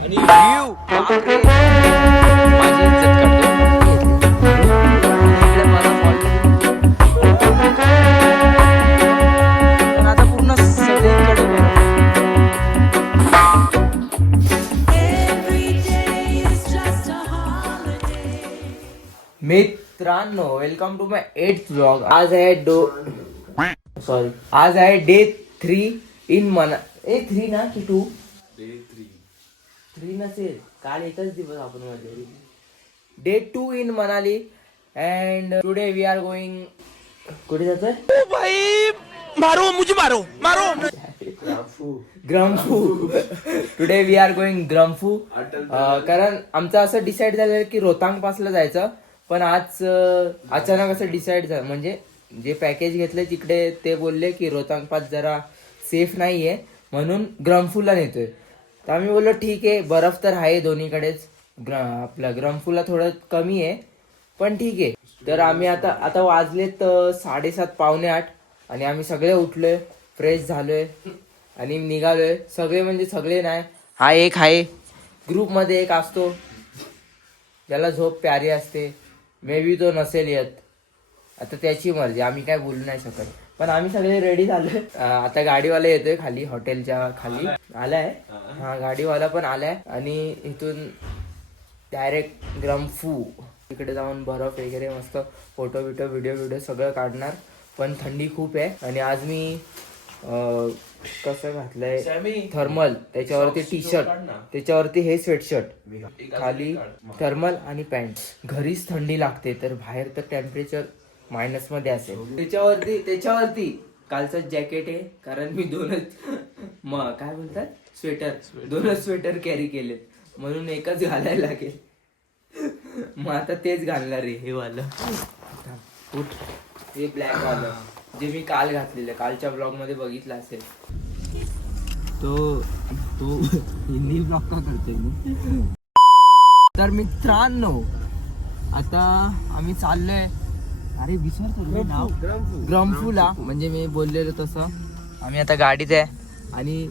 आणि व्ह्यू बापरे, माझी इज्जत करतो इकडे मला आता पूर्ण सगळीकडे मित्रांनो, welcome to my 8th vlog. आज आहे डे 3 इन मना. 3 ना की 2? थ्री नसेल, काल एकच दिवस आपण मध्ये. Day 2 in Manali and today we are going. कुठे जातोय? भाई मारो मुझे, मारो Gramphu. Today we are going Gramphu. कारण आमचं असं डिसाईड झालं की रोहतांग पासला जायचं, पण आज अचानक असं डिसाईड झालं. म्हणजे जे पॅकेज घेतलंय तिकडे ते बोलले की रोहतांग पास जरा सेफ नाहीये, म्हणून ग्रम्फूला नेतोय. तर आम्ही बोललो ठीक आहे, बर्फ तर आहे दोन्हीकडेच. आपल्या ग्रम्फूला थोडं कमी आहे, पण ठीक आहे. तर आम्ही आता वाजलेत 7:30 पावणे 8 आणि आम्ही सगळे उठलोय, फ्रेश झालोय आणि निघालोय. सगळे म्हणजे सगळे नाही, हा एक आहे ग्रुपमध्ये एक असतो ज्याला झोप प्यारी असते. मे बी तो नसेल येत, आता त्याची मर्जी, आम्ही काय बोलू नाही शकत. पण आम्ही सगळे रेडी झालोय. आता गाडीवाला येतोय खाली, हॉटेलच्या खाली आलाय. हा, गाडीवाला पण आलाय आणि इथून डायरेक्ट ग्रम्फू. तिकडे जाऊन बर्फ वगैरे मस्त फोटो बिटो व्हिडिओ सगळं काढणार. पण थंडी खूप आहे आणि आज मी कसं घातलंय थर्मल, त्याच्यावरती टी शर्ट, त्याच्यावरती हे स्वेटशर्ट, खाली थर्मल आणि पॅन्ट. घरीच थंडी लागते तर बाहेर तर टेम्परेचर मायनस मध्ये असेल. त्याच्यावरती कालचं जॅकेट आहे, कारण मी काय बोलतात दोनच स्वेटर कॅरी केलेत, म्हणून एकच घालायला लागेल. मग आता तेच घालणार आहे. हे वालं हे ब्लॅक वालं जे मी काल घातलेलं, कालच्या ब्लॉग मध्ये बघितलं असेल. तो हिंदी ब्लॉग का करतोय मी. तर मित्रांनो, आता आम्ही चाललोय, अरे विसरतो नाव, ग्रम्फूला. म्हणजे मी बोललेलो तसं. आम्ही आता गाडीत आहे आणि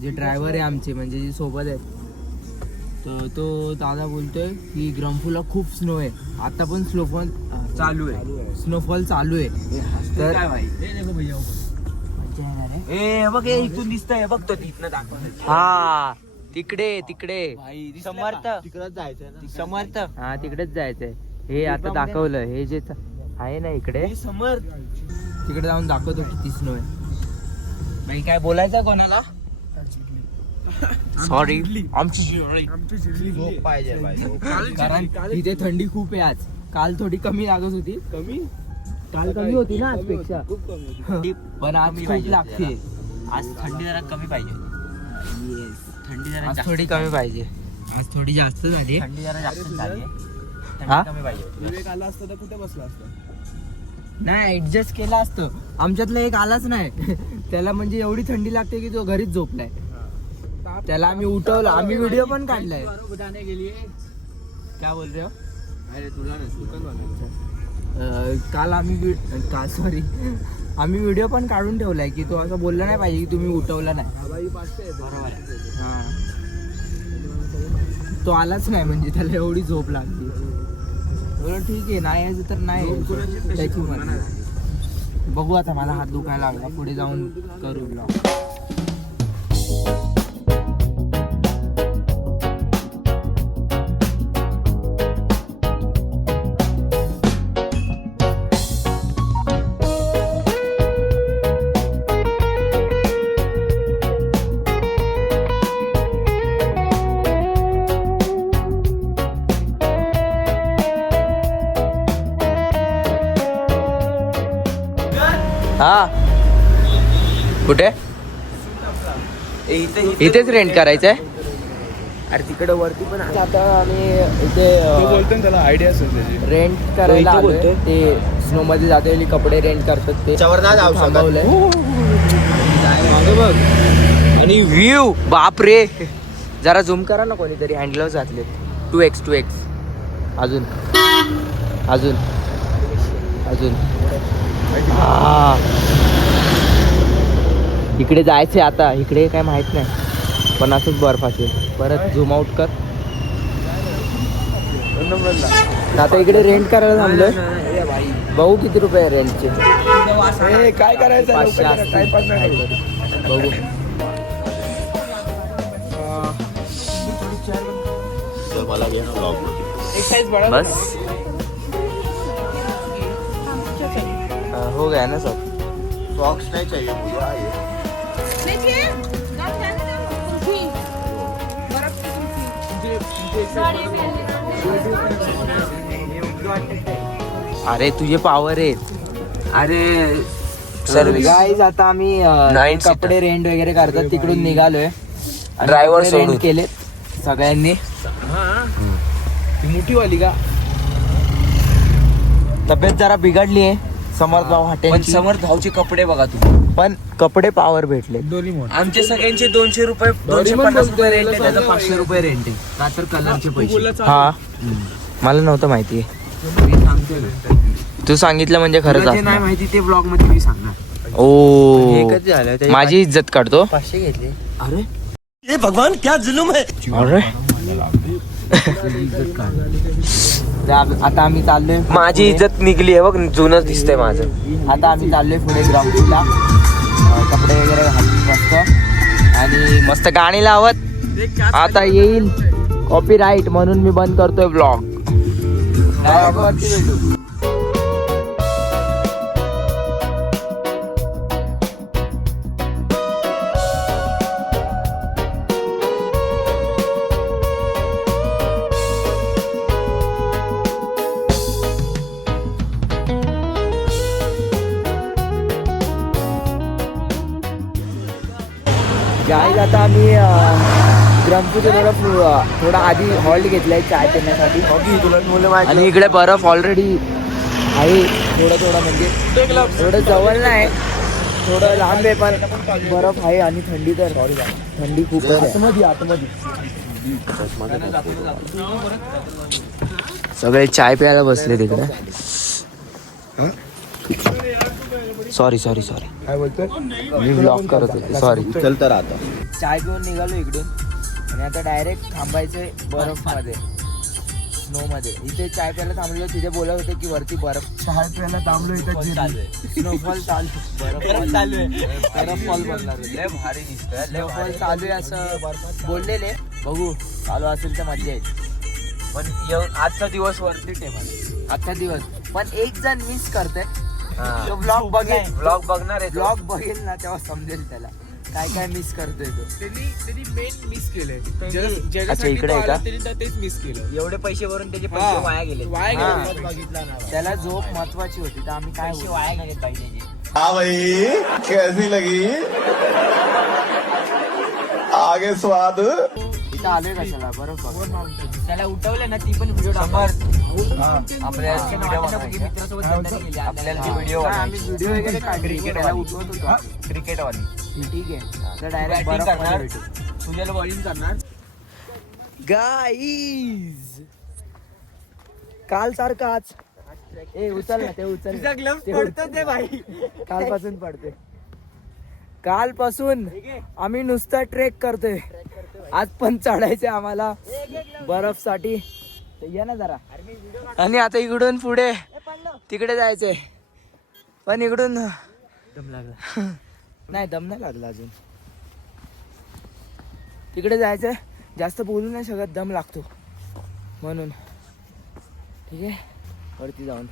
जे ड्रायव्हर आहे आमचे, म्हणजे जे सोबत आहेत, तर तो दादा बोलतोय की ग्रम्फूला खूप स्नो आहे. आता पण स्नोफॉल चालू आहे. तर बघ इथून दिसतंय, बघतो तिथनं दाखवत. हा तिकडे समर्थ हा तिकडेच जायचंय. हे आता दाखवलं, हे जे आहे ना इकडे समर्थ, तिकडे जाऊन दाखवतो किती स्नो आहे. बाई काय बोलायचं कोणाला? सॉरी, आमची झोप पाहिजे कारण इथे थंडी खूप आहे. आज काल थोडी कमी लागत होती. काल कमी होती ना आजपेक्षा, पण आज खूप लागते. आज थंडी जरा कमी पाहिजे. थंडी जरा थोडी कमी पाहिजे. आज थोडी जास्त झाली, थंडी जरा जास्त झाली. कमी पाहिजे. आला असतं तर कुठे बसला असतं? नाही, ऍडजस्ट केला असतं. आमच्यातला एक आलाच नाही. त्याला म्हणजे एवढी थंडी लागते की तो घरीच झोपलाय. त्याला आम्ही उठवलं, आम्ही व्हिडिओ पण काढलाय. काय बोल रहे हो? काल आम्ही व्हिडिओ पण काढून ठेवलाय की तो असं बोलला नाही पाहिजे की तुम्ही उठवला नाही. बरोबर आहे. हा, तो आलाच नाही, म्हणजे त्याला एवढी झोप लागली. बरं ठीक आहे, नाही यायचं तर नाही, त्याची मर्जी. बघू आता, मला हात दुखायला लागला, पुढे जाऊन करू ब्लॉग. हा, कुठे? इथेच रेंट करायचंय. अरे तिकडे वरती पण आता आम्ही इथे बोलतो त्याला आयडिया रेंट करायला आलोय. ते स्नो मध्ये जाते वेळी कपडे रेंट करतात ते थांबवलंय. बघ आणि व्ह्यू बापरे, जरा झूम करा ना कोणीतरी. हँडग्लोव्स घातले 2x. अजून इकडे जायचंय आता. इकडे काय माहित नाही, पण असंच बर्फाचे. परत झूम आउट कर. आता इकडे रेंट करायला थांबलोय. बघू किती रुपये रेंटचे. काय करायचं बघू. बस हो गया ना सब. सॉक्स नहीं चाहिए मुझे. अरे तुझे पावर आहेत. अरे सर गाईज आता आम्ही कपडे रेंट वगैरे करतात तिकडून निघालोय. ड्रायव्हर रेंट केले सगळ्यांनी. मोठी वाली का तब्येत जरा बिघडली आहे समर्थ भाऊ हॉटेल. समर्थ भाऊचे कपडे बघा तुम्ही. पण कपडे पावर भेटले. आमचे सगळ्यांचे 200 रुपये 250 रुपये रेंट आहे. त्याचा 500 रुपये रेंट आहे. का तर कलरचे पैसे. हा मला नव्हतं माहिती. तू सांगितलं म्हणजे खरंच नाही माहिती. ते ब्लॉग मध्ये मी सांगणार. ओ माझी इज्जत काढतो. 500 घेतले. अरे ये भगवान क्या जुलूम है. अरे आता आम्ही चाललोय. माझी इज्जत निघली आहे बघ. जुनच दिसतंय माझं. आता आम्ही चाललोय पुढे ग्राउंडला. कपडे वगैरे घालून मस्त आणि मस्त गाणी लावत. आता येईल कॉपीराईट म्हणून मी बंद करतोय ब्लॉग. भेटू. गाईज आता आम्ही ग्रंथूच्या थोडा आधी हॉल्ट घेतलाय चाय पिण्यासाठी. आणि इकडे बर्फ ऑलरेडी आहे थोडं म्हणजे थोडं जवळ नाही थोडं लांब आहे पण बर्फ आहे. आणि थंडी तर थंडी खूप सगळे चाय प्यायला बसले तिकडे. सॉरी काय बोलतोय मी ब्लॉग करत होते. सॉरी. चलता राहता. चाय पिऊन निघालो इकडून आणि आता डायरेक्ट थांबायचंय बर्फ मध्ये स्नो मध्ये. इथे चाय प्यायला थांबलो. तिथे बोलत होते की वरती बर्फ. चाय प्यायला थांबलो इथे स्नोफॉल चालू. बर्फ चालू आहे. बर्फफॉल बनणार. लय भारी दिसतंय. स्नोफॉल चालू आहे असं बोललेले. बघू चालू असेल तर मजा येईल. पण आजचा दिवस वरती ठेवा. आजचा दिवस पण एक जण मिस करतोय. ब्लॉग बघणार आहे. ब्लॉग बघेल ना तेव्हा समजेल त्याला काय काय मिस करतोय तो. त्यांनी मेन मिस केलंय. अच्छा इकडे आहे का. तेच मिस केलं. एवढे पैसे भरून त्याचे पैसे वाया गेले. बघितला ना. त्याला झोप महत्वाची होती तर आम्ही काय वाया गेले पाहिजे. हाँ भाई कैसी लगी आगे स्वाद. इथं आलोय कशाला बरोबर. त्याला उठवलं ना ती पण व्हिडिओ आपल्याला व्हिडिओ वगैरे काढली. त्याला उठवत होतो क्रिकेट वाली. ठीक आहे तर डायरेक्ट करणार. तुझ्याला बॉलिंग करणार. गाईज काल सारखं आज उचल ना. ते उचल भाई. कालपासून पडते. कालपासून आम्ही नुसता ट्रेक करतोय. आज पण चढायचे आम्हाला बर्फ साठी. ये ना जरा. आणि आता इकडून पुढे तिकडे जायचंय. पण इकडून दम लागला नाही. दम नाही लागला अजून. तिकडे जायचंय. जास्त बोलू नाही शकत दम लागतो म्हणून. ठीक आहे वरती जाऊन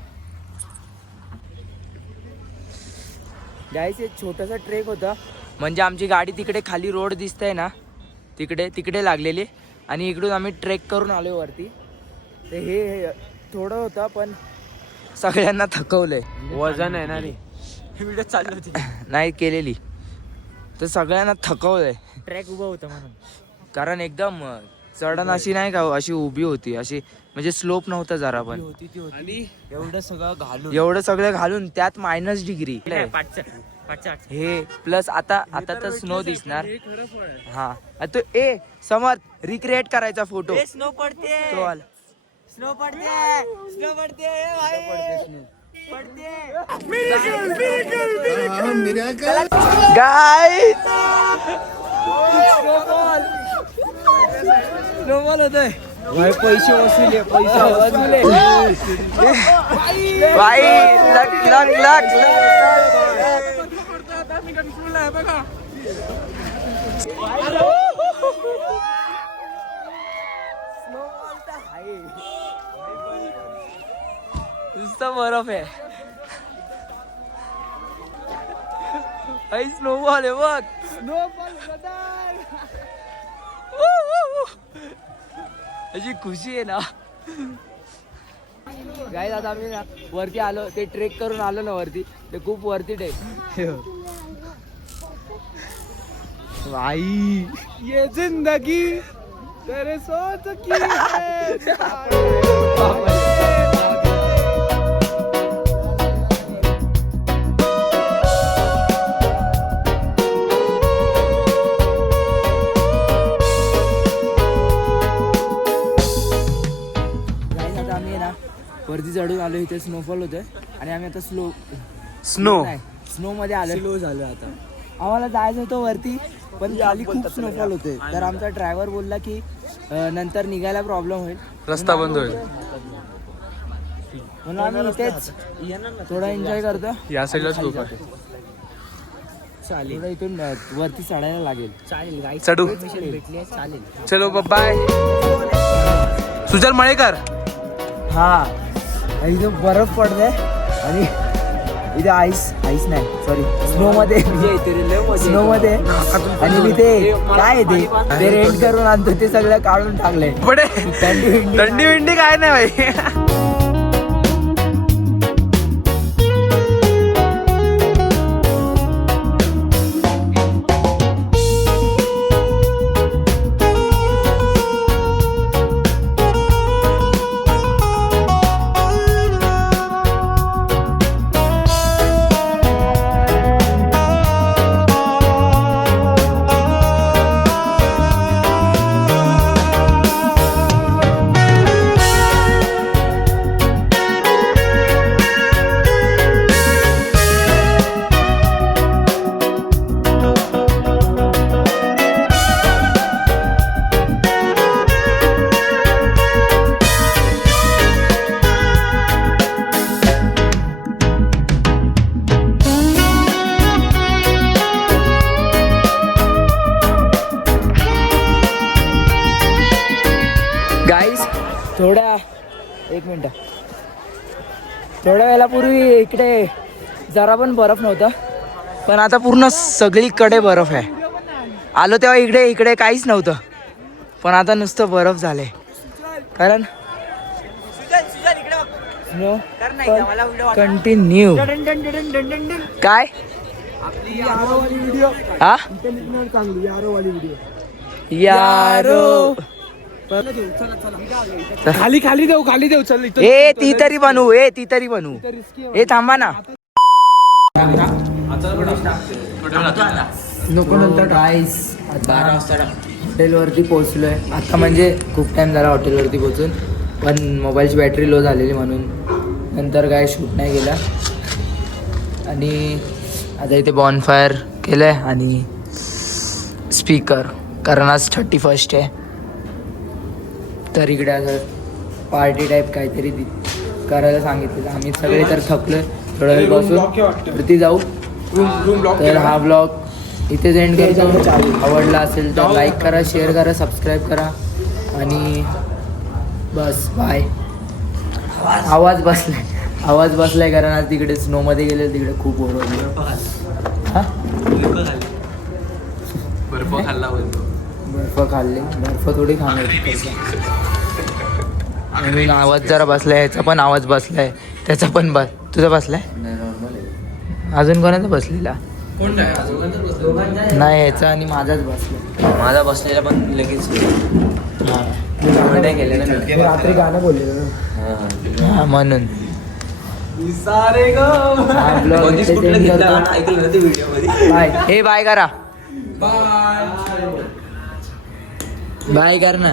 जायचं. एक छोटासा ट्रेक होता. म्हणजे आमची गाडी तिकडे खाली रोड दिसतंय ना तिकडे लागलेली. आणि इकडून आम्ही ट्रेक करून आलो वरती. तर हे थोडं होतं पण सगळ्यांना थकवलंय. वजन आहे ना रे. व्हिडिओ चालू होती नाही केलेली तर सगळ्यांना थकवलंय. ट्रॅक उभा होता म्हणून. कारण एकदम चढण अशी नाही का अशी उभी होती. अशी म्हणजे स्लोप नव्हता जरा पण. आणि एवढं सगळं घालून त्यात -डिग्री हे प्लस. आता तर स्नो दिसणार. हा तो समर रिक्रिएट करायचा फोटो. स्नो पडते. स्नो पडते. गाइस स्नोबॉल होतोय पैसे वसुले पैसे वसुले. भाई लक लक लक नुसतं बर्फ आहे. स्नोबॉल आहे बघ. अशी खुशी आहे ना. गाईज आता आम्ही ना वरती आलो, ते ट्रेक करून आलो ना वरती, ते खूप वरती टेक. भाई ये जिंदगी तेरे सोच की है. वरती चढून आलो, इथे स्नोफॉल होतोय आणि आम्ही आता स्नो मध्ये आलो. स्लो झालं आता. आम्हाला जायचं होतं वरती, पण खाली खूप स्नोफॉल होते. तर आमचा ड्रायव्हर बोलला की नंतर निघायला प्रॉब्लेम होईल, रस्ता बंद होईल. म्हणून आम्ही इथेच थोडा एन्जॉय करतो. या साईडलाच खूप आहे. चालेल, इथून वरती चढायला लागेल. चालेल गाई चढू. भेटली चालेल. चलो बाय. सुजल मळेकर. हा, इथे बर्फ पडतंय आणि इथे आईस नाही, सॉरी, स्नो मध्ये आणि मी ते काय ते रेंट करून आणतो, ते सगळं काढून टाकलंय. पुढे थंडी थंडी विंडी काय नाही भाई. एक मिनिट, थोड्या वेळापूर्वी इकडे जरा पण बर्फ नव्हता, पण आता पूर्ण सगळीकडे बर्फ आहे. आलो तेव्हा इकडे काहीच नव्हतं, पण आता नुसतं बर्फ झालंय. कारण स्नो कंटिन्यू. काय हा यारो खाली देऊ चल. ए ती तरी बनवू ए थांबा ना. नको नंतर गाईस 12 वाजता हॉटेलवरती पोहोचलोय आता. म्हणजे खूप टाइम झाला हॉटेलवरती पोहोचून, पण मोबाईलची बॅटरी लो झालेली म्हणून नंतर काय शूट नाही केला. आणि आता इथे बॉनफायर केलंय आणि स्पीकर, कारण आज 31 आहे. तर इकडे असं पार्टी टाईप काहीतरी करायला सांगितलं. आम्ही सगळे तर थकलोय, थोडा वेळ बसून वरती जाऊ. तर हा ब्लॉग इथेच एंड करतो. आवडला असेल तर लाईक करा, शेअर करा, सबस्क्राईब करा आणि बस बाय. आवाज बसलाय कारण आज तिकडे स्नोमध्ये गेले, तिकडे खूप ओरडले. हां बर्फ खाल्ले, बर्फ थोडी खाणार. म्हणून आवाज जरा बसलाय, ह्याचा पण आवाज बसलाय, त्याचा पण तुझा बसलाय. अजून कोणाचा बसलेला नाही, ह्याचा आणि माझाच बसला. माझा बसलेला पण लगेच रात्री गाणं बोललेलं ना, म्हणून बाय. बाय करा, बाय कर ना.